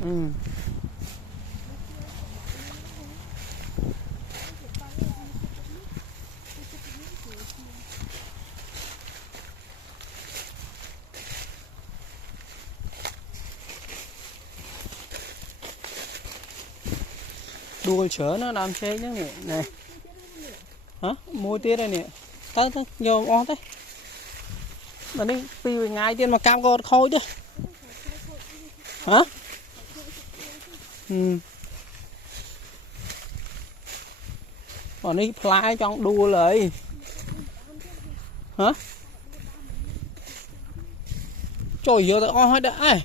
Ừ. Đuôi chở nó làm xe chứ nè này. Hả? Mua tiết đây nè. Tới tới vô on tới. Mà đi pi ngày tiên mà cam con khôi chứ. Hả? Ừ. Còn đi fly trong đua lại. Hả? Trời ơi, on hết đã.